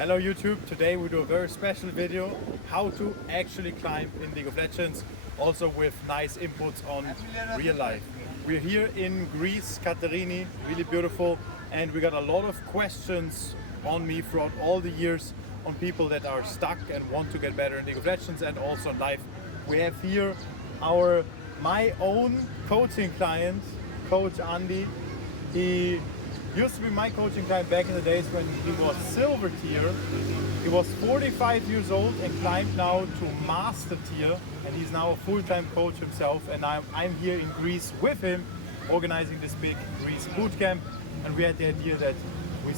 Hello YouTube, today we do a very special video how to actually climb in League of Legends, also with nice inputs on real life. We're here in Greece, Katerini, really beautiful, and we got a lot of questions on me throughout all the years on people that are stuck and want to get better in League of Legends and also in life. We have here my own coaching client, Coach Andy. He used to be my coaching client back in the days when he was silver tier. He was 45 years old and climbed now to master tier, and he's now a full-time coach himself, and I'm here in Greece with him organizing this big Greece bootcamp. And we had the idea that we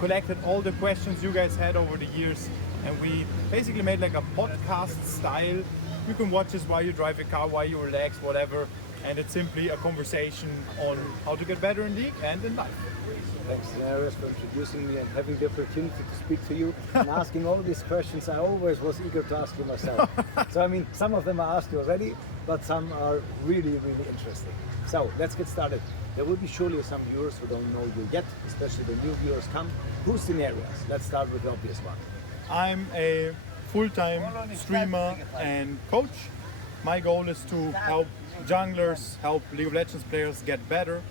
collected all the questions you guys had over the years, and we basically made like a podcast style. You can watch this while you drive a car, while you relax, whatever, and it's simply a conversation on how to get better in League and in life. Thanks, Sinerias, for introducing me and having the opportunity to speak to you and asking all of these questions. I always was eager to ask you myself. So, I mean, some of them I asked you already, but some are really, really interesting. So, let's get started. There will be surely some viewers who don't know you yet, especially the new viewers come. Who's Sinerias? Let's start with the obvious one. I'm a full-time streamer and coach. My goal is to help junglers, help League of Legends players get better,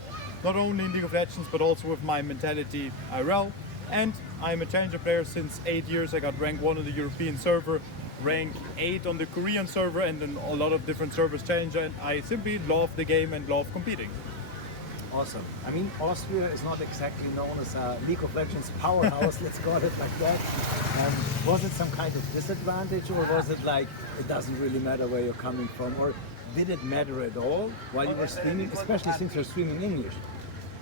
not only in League of Legends but also with my mentality IRL. And I'm a challenger player since 8 years. I got rank 1 on the European server, rank 8 on the Korean server, and then a lot of different servers challenger, and I simply love the game and love competing. Awesome. I mean, Austria is not exactly known as a League of Legends powerhouse, let's call it like that. Was it some kind of disadvantage, or was it like, it doesn't really matter where you're coming from, or did it matter at all while you were streaming, especially since you're streaming English?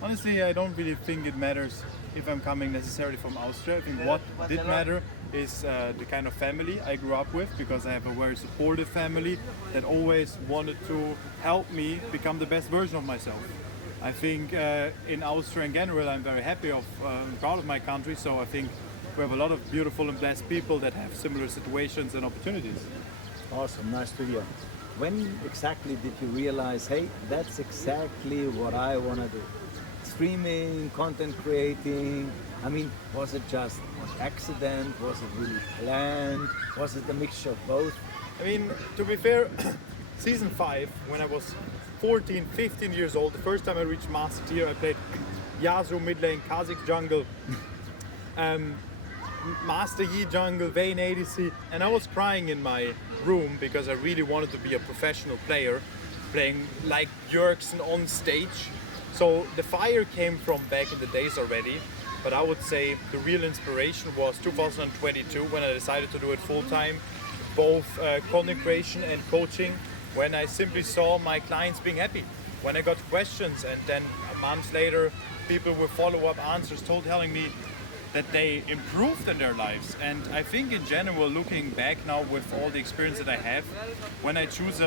Honestly, I don't really think it matters if I'm coming necessarily from Austria. I think what did matter is the kind of family I grew up with, because I have a very supportive family that always wanted to help me become the best version of myself. I think in Austria in general, I'm very happy and proud of my country, so I think we have a lot of beautiful and blessed people that have similar situations and opportunities. Awesome, nice to hear. When exactly did you realize, hey, that's exactly what I want to do? Streaming, content creating, I mean, was it just an accident? Was it really planned? Was it a mixture of both? I mean, to be fair, season 5, when I was 14, 15 years old, the first time I reached Master Tier, I played Yasuo mid lane, Kha'Zix jungle, Master Yi jungle, Vayne ADC, and I was crying in my room because I really wanted to be a professional player, playing like Bjergsen on stage. So the fire came from back in the days already, but I would say the real inspiration was 2022 when I decided to do it full time, both content creation and coaching, when I simply saw my clients being happy. When I got questions, and then a month later, people with follow-up answers telling me that they improved in their lives. And I think in general, looking back now with all the experience that I have, when I choose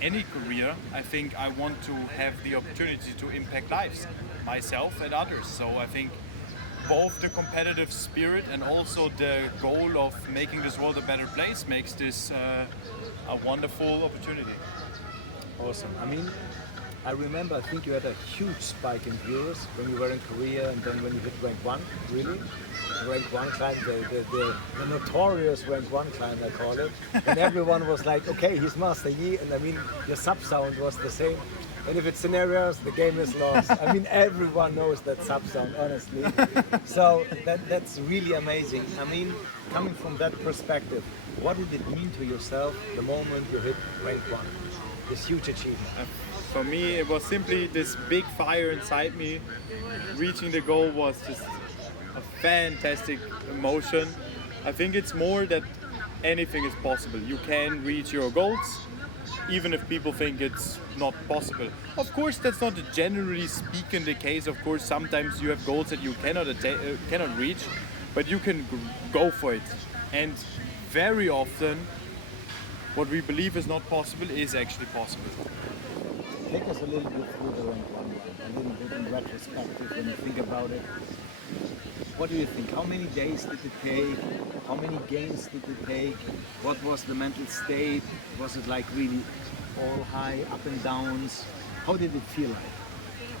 any career, I think I want to have the opportunity to impact lives, myself and others. So I think both the competitive spirit and also the goal of making this world a better place makes this a wonderful opportunity. Awesome. I mean, I remember, I think you had a huge spike in viewers when you were in Korea, and then when you hit rank 1, really? Rank 1 climb, the notorious rank 1 climb, I call it. And everyone was like, okay, he's Master Yi, and I mean, your sub-sound was the same. And if it's Sinerias, the game is lost. I mean, everyone knows that sub-sound, honestly. So that's really amazing. I mean, coming from that perspective, what did it mean to yourself the moment you hit rank 1? This huge achievement. For me, it was simply this big fire inside me. Reaching the goal was just a fantastic emotion. I think it's more that anything is possible. You can reach your goals, even if people think it's not possible. Of course, that's not generally speaking the case. Of course, sometimes you have goals that you cannot reach, but you can go for it. And very often, what we believe is not possible is actually possible. Take us a little bit through the rank 1 line, a little bit in retrospective when you think about it. What do you think? How many days did it take? How many games did it take? What was the mental state? Was it like really all high, up and downs? How did it feel like?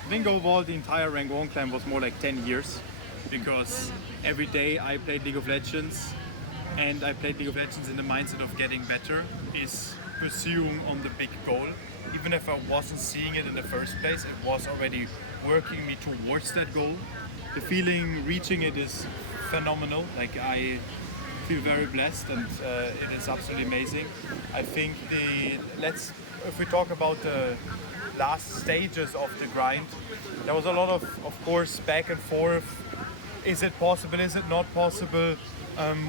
I think overall the entire rank 1 climb was more like 10 years. because every day I played League of Legends, and I played League of Legends in the mindset of getting better, is pursuing on the big goal. Even if I wasn't seeing it in the first place, it was already working me towards that goal. The feeling reaching it is phenomenal. Like, I feel very blessed, and it is absolutely amazing. I think if we talk about the last stages of the grind, there was a lot of course, back and forth. Is it possible? Is it not possible?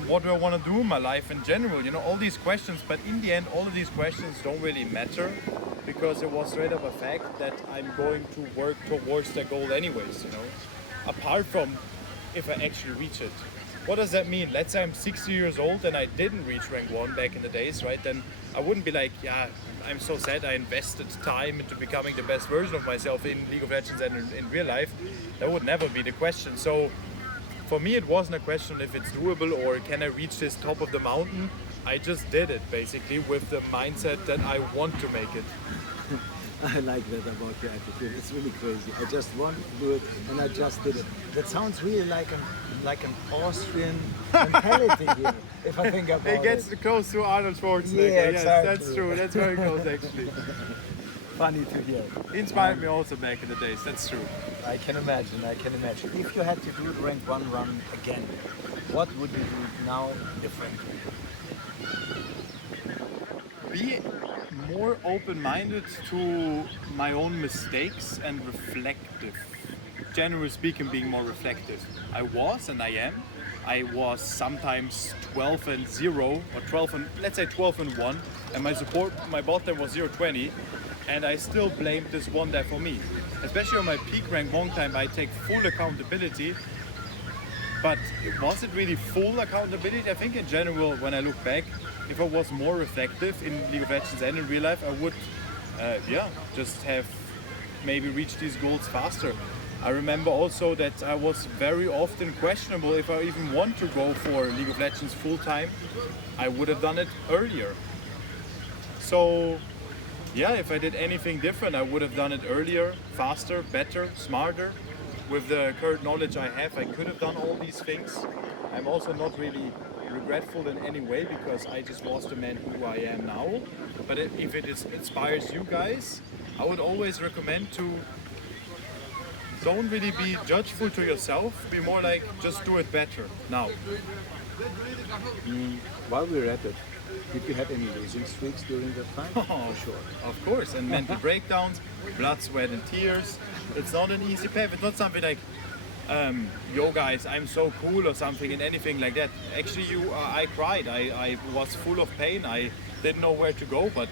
What do I want to do in my life in general? You know, all these questions. But in the end, all of these questions don't really matter, because it was straight up a fact that I'm going to work towards the goal anyways. You know, apart from if I actually reach it. What does that mean? Let's say I'm 60 years old and I didn't reach rank 1 back in the days, right? Then I wouldn't be like, yeah, I'm so sad I invested time into becoming the best version of myself in League of Legends and in real life. That would never be the question. So for me, it wasn't a question if it's doable or can I reach this top of the mountain. I just did it basically with the mindset that I want to make it. I like that about your attitude. It's really crazy. I just wanted to do it and I just did it. That sounds really like an Austrian mentality here, if I think about it. It gets close to Arnold Schwarzenegger. Yeah, Yes, exactly. that's true. That's very close actually. Funny to hear. He inspired me also back in the days. That's true. I can imagine. If you had to do the rank 1 run again, what would you do now differently? Be more open-minded to my own mistakes and reflective. Generally speaking, being more reflective. I was and I am. I was sometimes 12-0 or 12-1, and my bot time was 0-20, and I still blamed this one there for me. Especially on my peak rank 1 time, I take full accountability. But was it really full accountability? I think in general, when I look back, if I was more reflective in League of Legends and in real life, I would, just have maybe reached these goals faster. I remember also that I was very often questionable if I even want to go for League of Legends full time. I would have done it earlier. So, yeah, if I did anything different, I would have done it earlier, faster, better, smarter. With the current knowledge I have, I could have done all these things. I'm also not really regretful in any way, because I just was the man who I am now. But if it inspires you guys, I would always recommend to don't really be judgeful to yourself. Be more like, just do it better now. While we're at it, did you have any losing streaks during that time? Oh, sure. Of course. And mental breakdowns, blood, sweat and tears. It's not an easy path. It's not something like, yo guys, I'm so cool or something and anything like that. Actually, I cried. I was full of pain. I didn't know where to go, but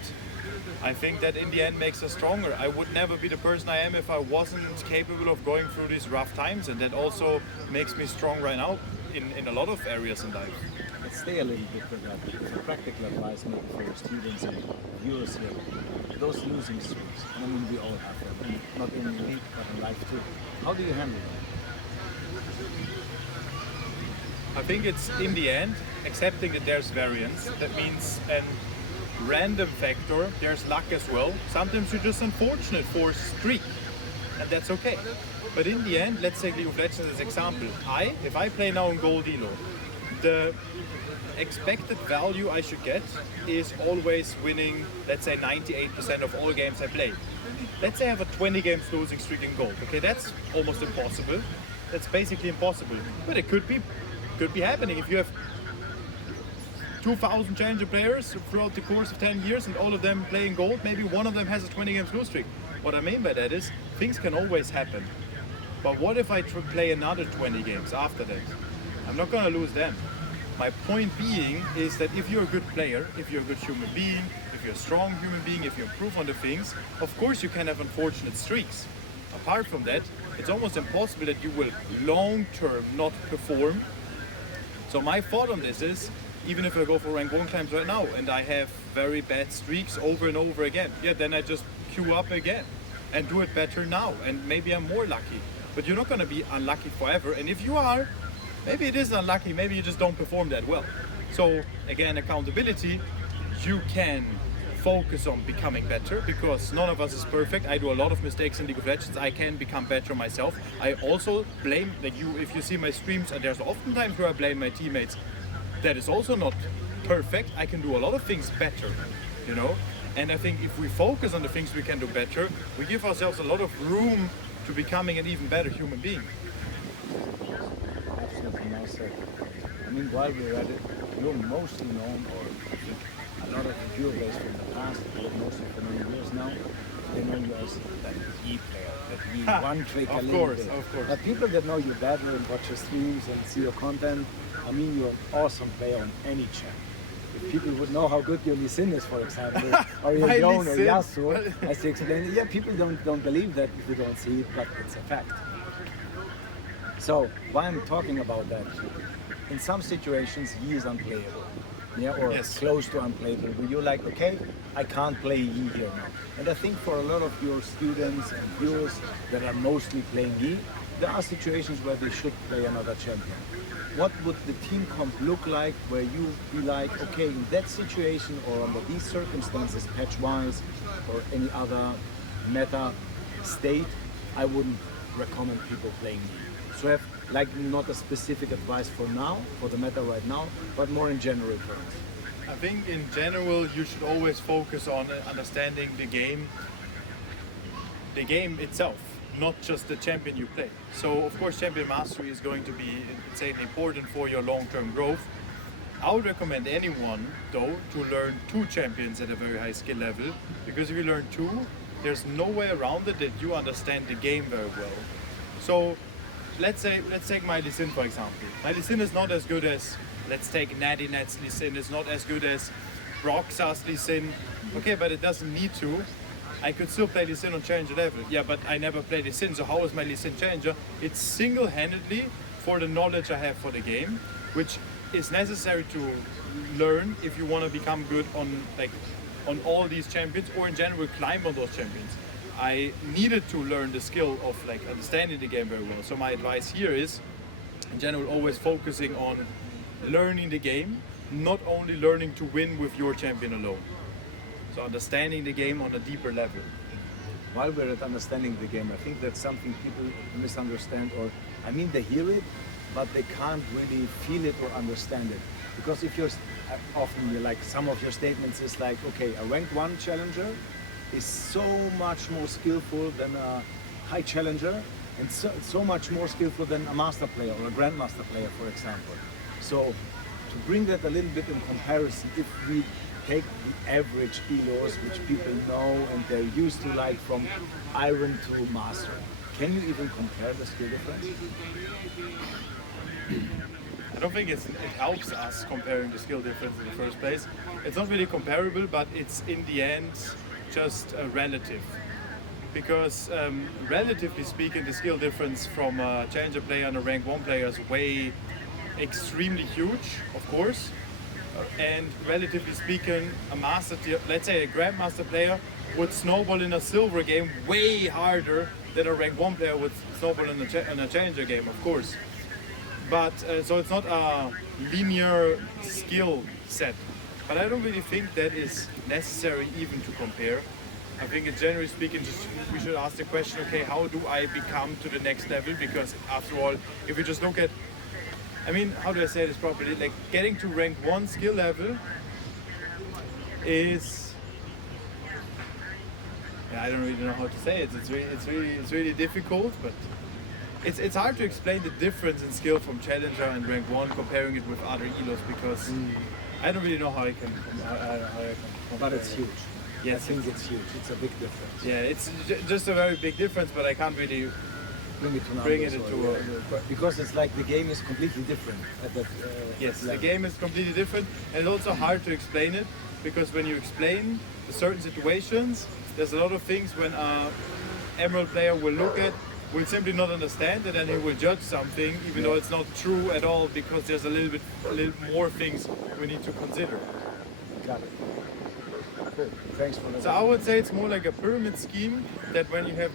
I think that in the end makes us stronger. I would never be the person I am if I wasn't capable of going through these rough times, and that also makes me strong right now in a lot of areas in life. Let's stay a little bit with that. So practical advice maybe for your students and viewers here. Those losing streaks, and I mean we all have them, and not in the league but in life too. How do you handle them? I think it's in the end accepting that there's variance. That means a random factor, there's luck as well. Sometimes you're just unfortunate for a streak, and that's okay. But in the end, let's take League of Legends as an example. If I play now in Gold Elo, the expected value I should get is always winning, let's say 98% of all games I play. Let's say I have a 20 games losing streak in Gold. Okay, that's almost impossible. That's basically impossible. But it could be happening if you have 2,000 challenger players throughout the course of 10 years and all of them playing Gold. Maybe one of them has a 20 games lose streak. What I mean by that is things can always happen. But what if I play another 20 games after that? I'm not gonna lose them. My point being is that if you're a good player, if you're a good human being, if you're a strong human being, if you improve on the things, of course you can have unfortunate streaks. Apart from that, it's almost impossible that you will long-term not perform. So my thought on this is, even if I go for rank 1 climbs right now and I have very bad streaks over and over again, then I just queue up again and do it better now, and maybe I'm more lucky. But you're not gonna be unlucky forever, and if you are, maybe it is unlucky, maybe you just don't perform that well. So again, accountability, you can focus on becoming better, because none of us is perfect. I do a lot of mistakes in League of Legends. I can become better myself. I also blame, like if you see my streams, and there's often times where I blame my teammates. That is also not perfect. I can do a lot of things better, you know? And I think if we focus on the things we can do better, we give ourselves a lot of room to becoming an even better human being. Absolutely, well said. I mean, while we're at it, you're mostly known, or I think a lot of the viewers from the past, mostly for many years now, they know you as that E player, that E one trick a little bit. Of course. But people that know you better and watch your streams and see your content, I mean, you're an awesome player on any channel. If people would know how good your Lee Sin is, for example, or your Yon or Yasuo, as you explained it, yeah, people don't believe that if they don't see it, but it's a fact. So, why I'm talking about that, in some situations, Yi is unplayable, yeah, or close to unplayable, where you're like, okay, I can't play Yi here now. And I think for a lot of your students and viewers that are mostly playing Yi, there are situations where they should play another champion. What would the team comp look like where you be like, okay, in that situation or under these circumstances, patch-wise or any other meta state, I wouldn't recommend people playing Yi. So have like not a specific advice for now, for the meta right now, but more in general terms. I think in general you should always focus on understanding the game itself, not just the champion you play. So of course champion mastery is going to be insanely important for your long-term growth. I would recommend anyone though to learn 2 champions at a very high skill level, because if you learn 2, there's no way around it that you understand the game very well. So let's take my Lee Sin for example. My Lee Sin is not as good as, let's take Natty Net's Lee Sin, is not as good as Roxas Lee Sin. Okay, but it doesn't need to. I could still play Lee Sin on Challenger level. Yeah, but I never played Lee Sin, so how is my Lee Sin Challenger? It's single-handedly for the knowledge I have for the game, which is necessary to learn if you want to become good on all these champions, or in general climb on those champions. I needed to learn the skill of like understanding the game very well. So my advice here is, in general, always focusing on learning the game, not only learning to win with your champion alone. So understanding the game on a deeper level. While we're at understanding the game, I think that's something people misunderstand, or I mean they hear it, but they can't really feel it or understand it. Because if you're often like some of your statements is like, okay, a ranked 1 challenger is so much more skillful than a high challenger, and so much more skillful than a master player or a grandmaster player, for example. So to bring that a little bit in comparison, if we take the average elos, which people know and they're used to, like from Iron to Master, can you even compare the skill difference? I don't think it helps us comparing the skill difference in the first place. It's not really comparable, but it's in the end just relative. Because relatively speaking, the skill difference from a challenger player and a rank 1 player is way extremely huge, of course. And relatively speaking, a master tier, let's say a grandmaster player, would snowball in a silver game way harder than a rank 1 player would snowball in a challenger game, of course. But so it's not a linear skill set. But I don't really think that is necessary even to compare. I think generally speaking, we should ask the question, okay, how do I become to the next level? Because after all, if you just look at, I mean, how do I say this properly? Like getting to rank 1 skill level is, yeah, I don't really know how to say it. It's really difficult, but it's hard to explain the difference in skill from challenger and rank 1, comparing it with other elos, because I don't really know how I can compare. But it's huge. Yes, I think it's huge. It's a big difference. Yeah, it's just a very big difference, but I can't really bring it into because it's like the game is completely different at that yes, level. The game is completely different, and it's also hard to explain it, because when you explain the certain situations, there's a lot of things when an Emerald player will look at, will simply not understand it, and he will judge something even though it's not true at all, because there's a little more things we need to consider. Got it. Cool. Thanks for that. So I would say it's more like a pyramid scheme, that when you have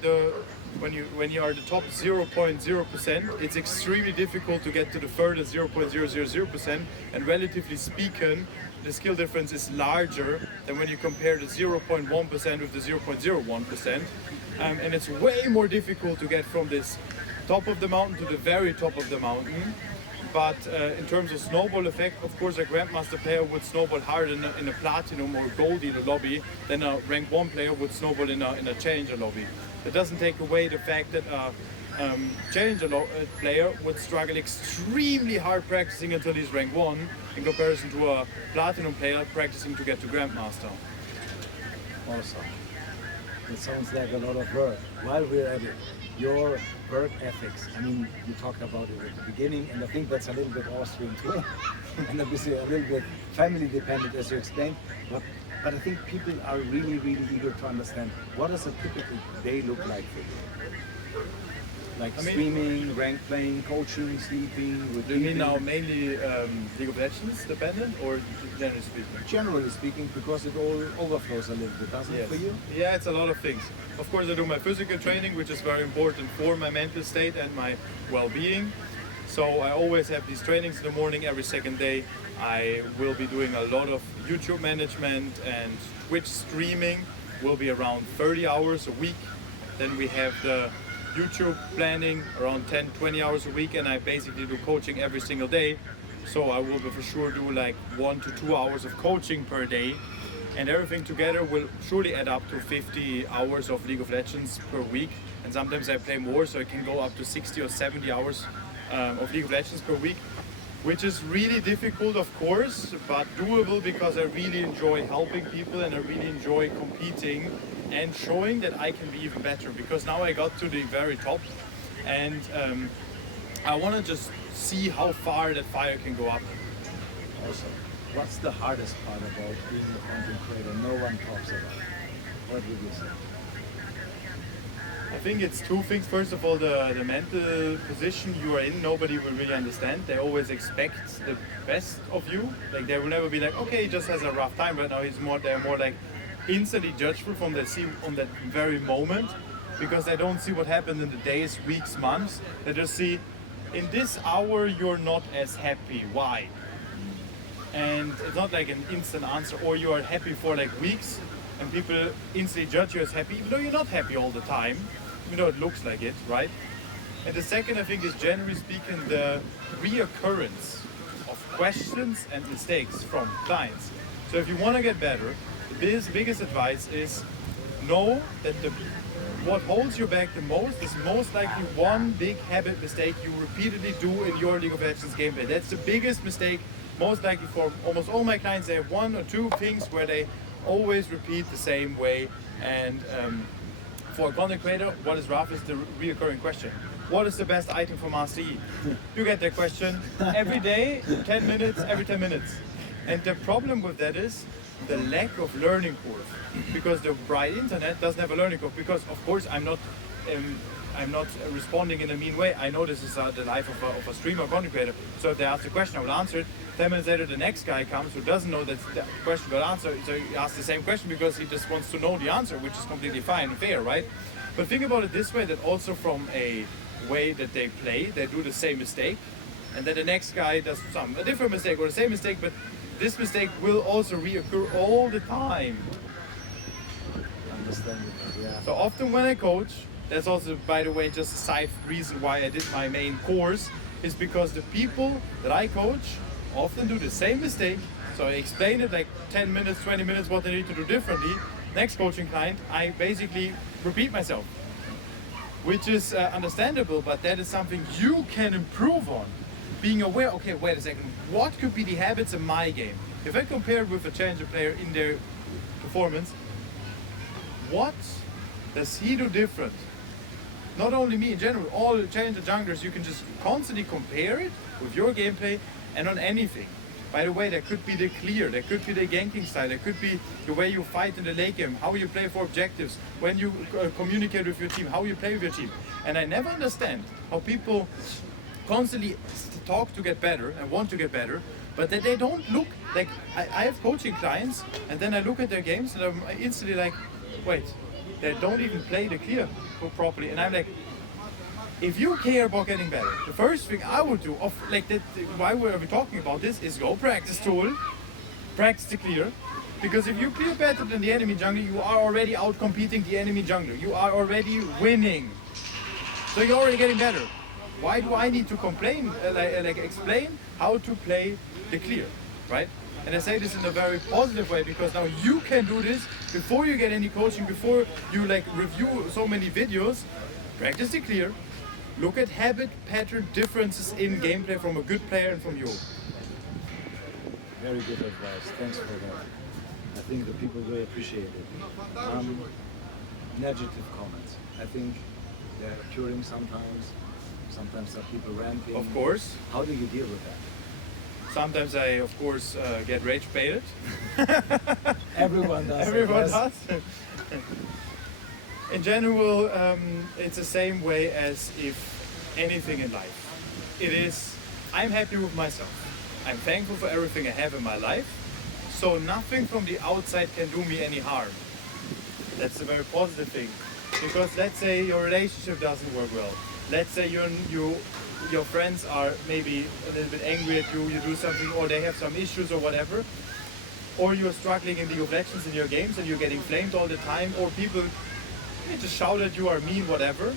when you are the top 0.0%, it's extremely difficult to get to the furthest 0.000%, and relatively speaking, the skill difference is larger than when you compare the 0.1% with the 0.01%. And it's way more difficult to get from this top of the mountain to the very top of the mountain. But in terms of snowball effect, of course, a Grandmaster player would snowball harder in a Platinum or Gold in a lobby than a Rank 1 player would snowball in a Challenger lobby. That doesn't take away the fact that a Challenger player would struggle extremely hard practicing until he's Rank 1 in comparison to a Platinum player practicing to get to Grandmaster. Awesome. It sounds like a lot of work. While we're at it, your work ethics, I mean, you talked about it at the beginning, and I think that's a little bit Austrian too, and obviously a little bit family dependent, as you explained. But I think people are really, really eager to understand, what does a typical day look like for you? Like streaming, rank playing, coaching, sleeping, Do you mean now mainly League of Legends dependent, or generally speaking? Generally speaking, because it all overflows a little bit, doesn't it, for you? Yeah, it's a lot of things. Of course, I do my physical training, which is very important for my mental state and my well-being. So I always have these trainings in the morning every second day. I will be doing a lot of YouTube management, and Twitch streaming will be around 30 hours a week. Then we have the YouTube planning around 10-20 hours a week, and I basically do coaching every single day. So I will for sure do like 1 to 2 hours of coaching per day, and everything together will surely add up to 50 hours of League of Legends per week. And sometimes I play more, so I can go up to 60 or 70 hours of League of Legends per week, which is really difficult, of course, but doable because I really enjoy helping people and I really enjoy competing and showing that I can be even better, because now I got to the very top, and I want to just see how far that fire can go up. Awesome. What's the hardest part about being a content creator no one talks about? What would you say? I think it's two things. First of all, the mental position you are in, nobody will really understand. They always expect the best of you. Like, they will never be like, okay, he just has a rough time right now. They're more like instantly judgeful from they see on that very moment, because they don't see what happened in the days, weeks, months. They just see, in this hour you're not as happy. Why? And it's not like an instant answer, or you are happy for like weeks and people instantly judge you as happy, even though you're not happy all the time, even though it looks like it, right? And the second, I think, is generally speaking the reoccurrence of questions and mistakes from clients. So if you want to get better, the biggest advice is know that what holds you back the most is most likely one big habit mistake you repeatedly do in your League of Legends gameplay. That's the biggest mistake, most likely for almost all my clients. They have one or two things where they always repeat the same way. And for a content creator, what is rough is the reoccurring question. What is the best item for Master E? You get that question every day, 10 minutes, every 10 minutes. And the problem with that is the lack of learning curve, because the bright internet doesn't have a learning curve. Because of course I'm not responding in a mean way. I know this is the life of a streamer content creator. So if they ask a question, I will answer it. 10 minutes later, the next guy comes who doesn't know that the question got answered. So he asks the same question because he just wants to know the answer, which is completely fine and fair, right? But think about it this way, that also from a way that they play, they do the same mistake, and then the next guy does a different mistake or the same mistake, but this mistake will also reoccur all the time. Understandable, yeah. So often when I coach, that's also, by the way, just a side reason why I did my main course, is because the people that I coach often do the same mistake. So I explain it like 10 minutes, 20 minutes what they need to do differently. Next coaching client, I basically repeat myself, which is understandable, but that is something you can improve on. Being aware, okay, wait a second, what could be the habits in my game? If I compare it with a challenger player in their performance, what does he do different? Not only me, in general, all challenger junglers, you can just constantly compare it with your gameplay and on anything. By the way, there could be the clear, there could be the ganking style, there could be the way you fight in the late game, how you play for objectives, when you communicate with your team, how you play with your team. And I never understand how people constantly talk to get better and want to get better, but that they don't look like, I have coaching clients and then I look at their games and I'm instantly like, wait, they don't even play the clear properly. And I'm like, if you care about getting better, the first thing I would do, why we are talking about this, is go practice tool, practice the clear. Because if you clear better than the enemy jungler, you are already out competing the enemy jungler. You are already winning. So you're already getting better. Why do I need to complain, explain how to play the clear, right? And I say this in a very positive way because now you can do this before you get any coaching, before you like review so many videos. Practice the clear. Look at habit pattern differences in gameplay from a good player and from you. Very good advice. Thanks for that. I think the people will appreciate it. Negative comments. I think they're occurring sometimes. Sometimes some people ranting. Of course. How do you deal with that? Sometimes I, of course, get rage baited. Everyone does. Everyone does. In general, it's the same way as if anything in life. It is, I'm happy with myself. I'm thankful for everything I have in my life. So nothing from the outside can do me any harm. That's a very positive thing. Because let's say your relationship doesn't work well. Let's say your friends are maybe a little bit angry at you, you do something, or they have some issues or whatever. Or you're struggling in League of Legends in your games and you're getting flamed all the time, or people just shout at you or mean, whatever.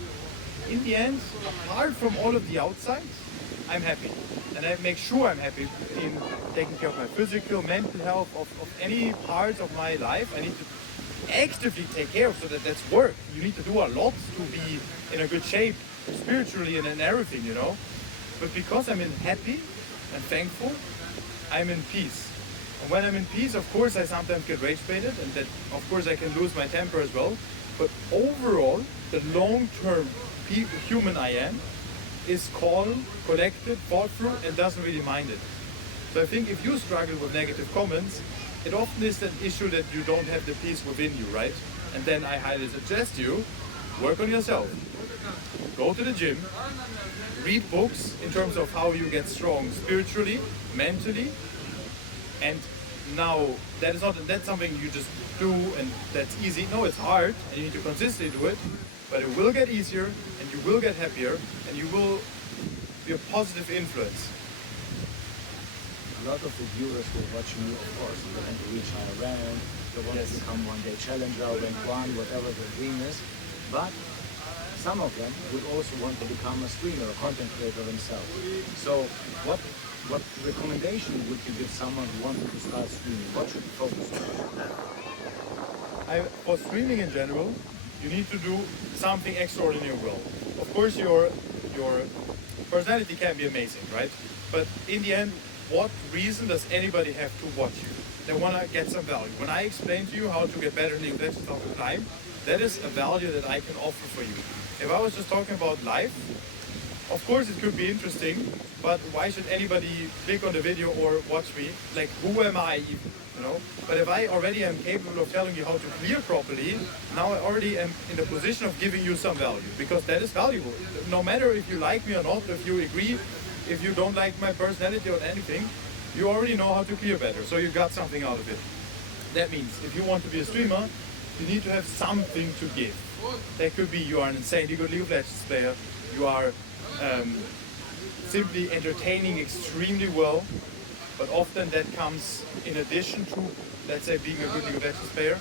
In the end, apart from all of the outside, I'm happy. And I make sure I'm happy in taking care of my physical, mental health, of any parts of my life. I need to actively take care of, so that's work. You need to do a lot to be in a good shape, spiritually and in everything, you know. But because I'm happy and thankful, I'm in peace. And when I'm in peace, of course, I sometimes get rage baited, and that, of course, I can lose my temper as well. But overall, the long-term human I am is calm, collected, thought through, and doesn't really mind it. So I think if you struggle with negative comments, it often is that issue that you don't have the peace within you, right? And then I highly suggest you work on yourself. Go to the gym, read books in terms of how you get strong spiritually, mentally, and now that's something you just do and that's easy. No, it's hard and you need to consistently do it, but it will get easier and you will get happier and you will be a positive influence. A lot of the viewers will watch me, of course, they want to reach higher rank, they want to become one day challenger, rank 1, whatever their dream is, but some of them would also want to become a streamer, a content creator themselves. So what recommendation would you give someone who wanted to start streaming? What should you focus on? For streaming in general, you need to do something extraordinary well. Of course, your personality can be amazing, right? But in the end, what reason does anybody have to watch you? They want to get some value. When I explain to you how to get better in League of Legends all the time, that is a value that I can offer for you. If I was just talking about life, of course it could be interesting, but why should anybody click on the video or watch me? Like, who am I even, you know? But if I already am capable of telling you how to clear properly, now I already am in the position of giving you some value, because that is valuable. No matter if you like me or not, if you agree, if you don't like my personality or anything, you already know how to clear better, so you got something out of it. That means if you want to be a streamer, you need to have something to give. That could be you are an insanely good League of Legends player, you are simply entertaining extremely well, but often that comes in addition to, let's say, being a good League of Legends player.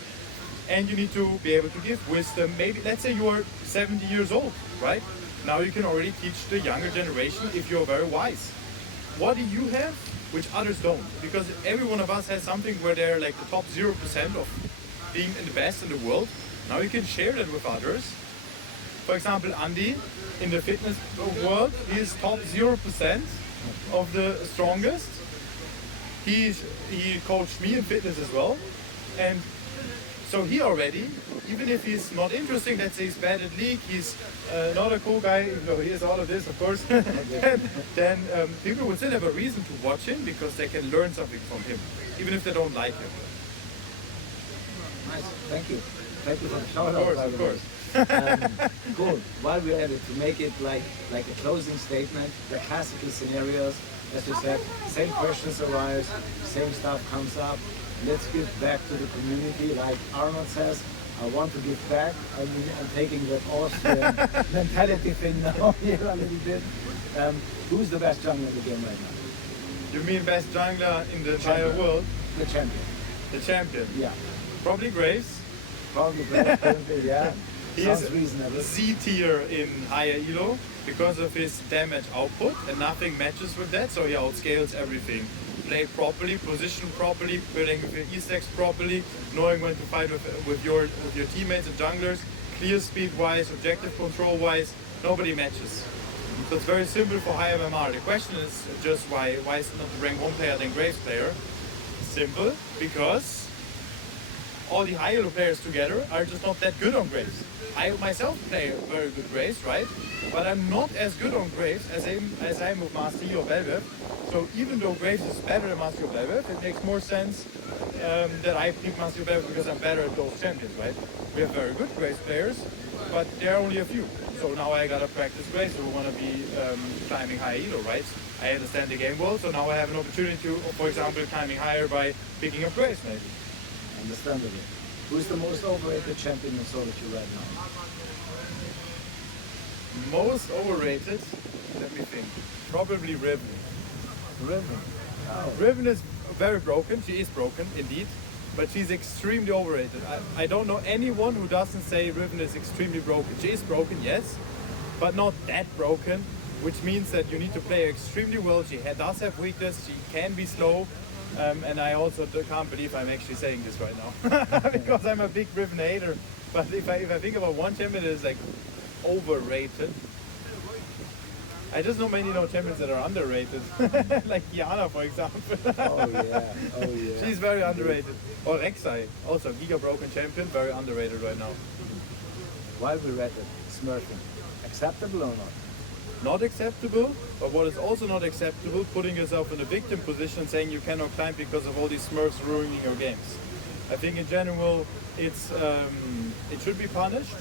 And you need to be able to give wisdom. Maybe, let's say you are 70 years old, right? Now you can already teach the younger generation if you're very wise. What do you have which others don't? Because every one of us has something where they're like the top 0% of being the best in the world. Now you can share that with others. For example, Andy, in the fitness world, he is top 0% of the strongest. He coached me in fitness as well. And so he already, even if he's not interesting, let's say he's bad at League, he's not a cool guy, even though he is all of this, of course, then people would still have a reason to watch him because they can learn something from him, even if they don't like him. Nice, thank you. Thank you for the shout out. Of course. Cool. While we're at it, to make it like a closing statement, the classical scenarios, as you said, same questions arise, same stuff comes up. Let's give back to the community, like Arnold says. I want to give back. I mean, I'm taking that Austrian mentality thing now here a little bit. Who's the best jungler in the game right now? You mean best jungler in the entire world? The champion. The champion? Yeah. Probably Graves. Probably Graves, currently, yeah. He Sounds is reasonable. Z tier in higher elo because of his damage output, and nothing matches with that, so he outscales everything. Play properly, position properly, building your E-stacks properly, knowing when to fight with your teammates and junglers, clear speed wise, objective control wise, nobody matches. So it's very simple for high MMR. The question is just why is it not the rank 1 player than Graves player? Simple, because all the high elo players together are just not that good on Graves. I myself play very good Graves, right? But I'm not as good on Graves as I am with Master Yi or Velvet. So even though Graves is better than Master Yi or Velvet, it makes more sense that I pick Master Yi or Velvet because I'm better at those champions, right? We have very good Graves players, but there are only a few. So now I gotta practice Graves, so we wanna be climbing high elo, right? I understand the game well, so now I have an opportunity to, for example, climbing higher by picking up Graves maybe. Understandable. Who's the most overrated champion in solo queue right now? Most overrated? Let me think. Probably Riven. Riven. Oh. Riven is very broken. She is broken, indeed. But she's extremely overrated. I don't know anyone who doesn't say Riven is extremely broken. She is broken, yes, but not that broken, which means that you need to play extremely well. She does have weakness. She can be slow. And I also can't believe I'm actually saying this right now because I'm a big Riven hater. But if I think about one champion that is like overrated, I just know many champions that are underrated, like Kiana, for example. Oh yeah, oh yeah. She's very underrated. Or Rek'Sai, also Giga broken champion, very underrated right now. While we're at it, smurfing, acceptable or not? Not acceptable, but what is also not acceptable, putting yourself in a victim position, saying you cannot climb because of all these smurfs ruining your games. I think in general, it should be punished,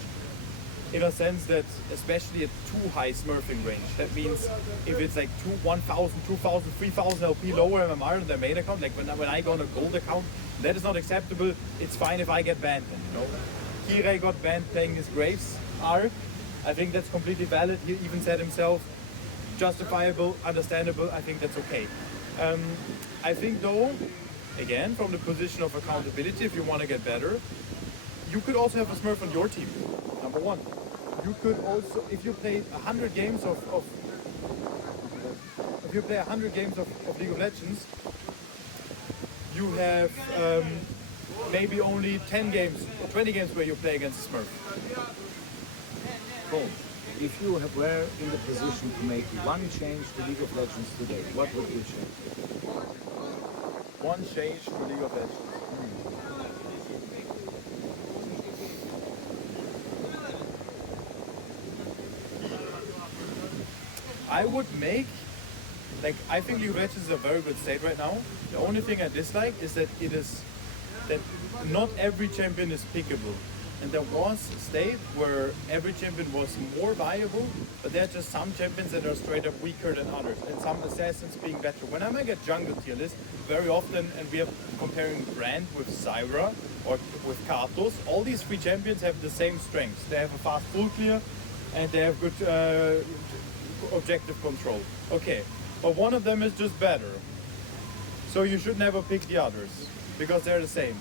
in a sense that, especially at too high smurfing range. That means if it's like 1,000, 2,000, 3,000 LP lower MMR than their main account, like when I go on a gold account, that is not acceptable. It's fine if I get banned, you know. Kirei got banned playing his Graves arc. I think that's completely valid. He even said himself, justifiable, understandable. I think that's okay. I think though, again, from the position of accountability, if you want to get better, you could also have a Smurf on your team. Number one. You could also, if you play 100 games of League of Legends, you have maybe only 10 games, or 20 games where you play against a Smurf. Cool. If you were in the position to make one change to League of Legends today, what would you change? One change to League of Legends. I would make, I think League of Legends is a very good state right now. The only thing I dislike is that not every champion is pickable. And there was a state where every champion was more viable, but there are just some champions that are straight up weaker than others, and some assassins being better. When I make a jungle tier list, very often, and we are comparing Brand with Zyra or with Katos, all these three champions have the same strengths. They have a fast full clear, and they have good objective control. Okay, but one of them is just better. So you should never pick the others, because they're the same.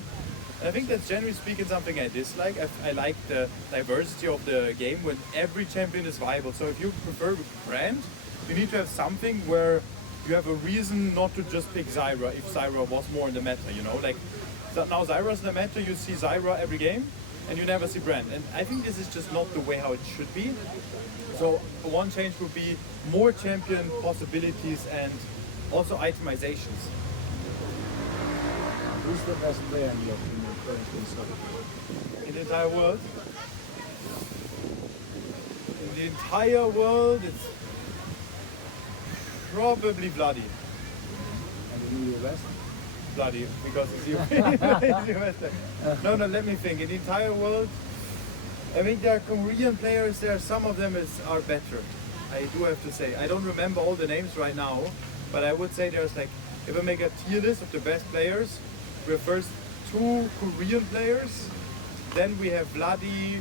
I think that's generally speaking something I dislike. I like the diversity of the game when every champion is viable. So if you prefer Brand, you need to have something where you have a reason not to just pick Zyra if Zyra was more in the meta, you know? Like, so now Zyra's in the meta, you see Zyra every game and you never see Brand. And I think this is just not the way how it should be. So one change would be more champion possibilities and also itemizations. Who's the best player in your opinion currently in solo? In the entire world? In the entire world, it's probably Bloody. And in the US? Bloody, because it's US. No, let me think. In the entire world, I think there are Korean players there. Some of them are better. I do have to say. I don't remember all the names right now, but I would say there's like, if I make a tier list of the best players, we have first 2 Korean players, then we have Vladi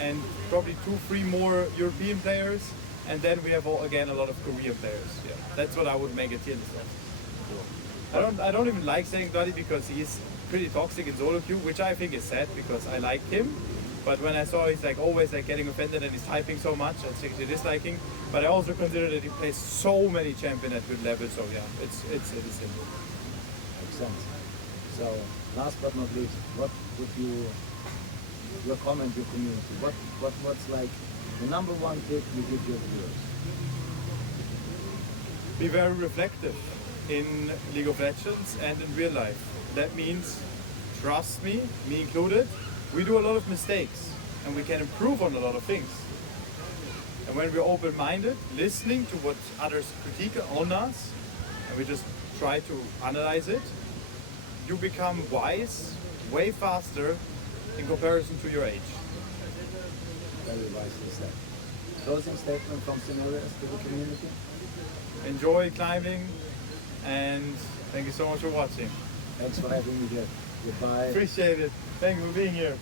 and probably 2-3 more European players, and then we have again a lot of Korean players. Yeah, that's what I would make a tier list of. I don't even like saying bloody because he's pretty toxic in solo queue, which I think is sad because I like him. But when I saw he's like always like getting offended and he's typing so much, that's actually disliking. But I also consider that he plays so many champions at good levels. So yeah, it's simple. Makes sense. So last but not least, what would you recommend your community? What's like the number one tip you give your viewers? Be very reflective in League of Legends and in real life. That means, trust me included, we do a lot of mistakes and we can improve on a lot of things. And when we're open-minded, listening to what others critique on us, and we just try to analyze it, you become wise way faster in comparison to your age. Very wisely said. Closing statement from Sinerias to the community? Enjoy climbing and thank you so much for watching. Thanks for having me here. Goodbye. Appreciate it. Thank you for being here.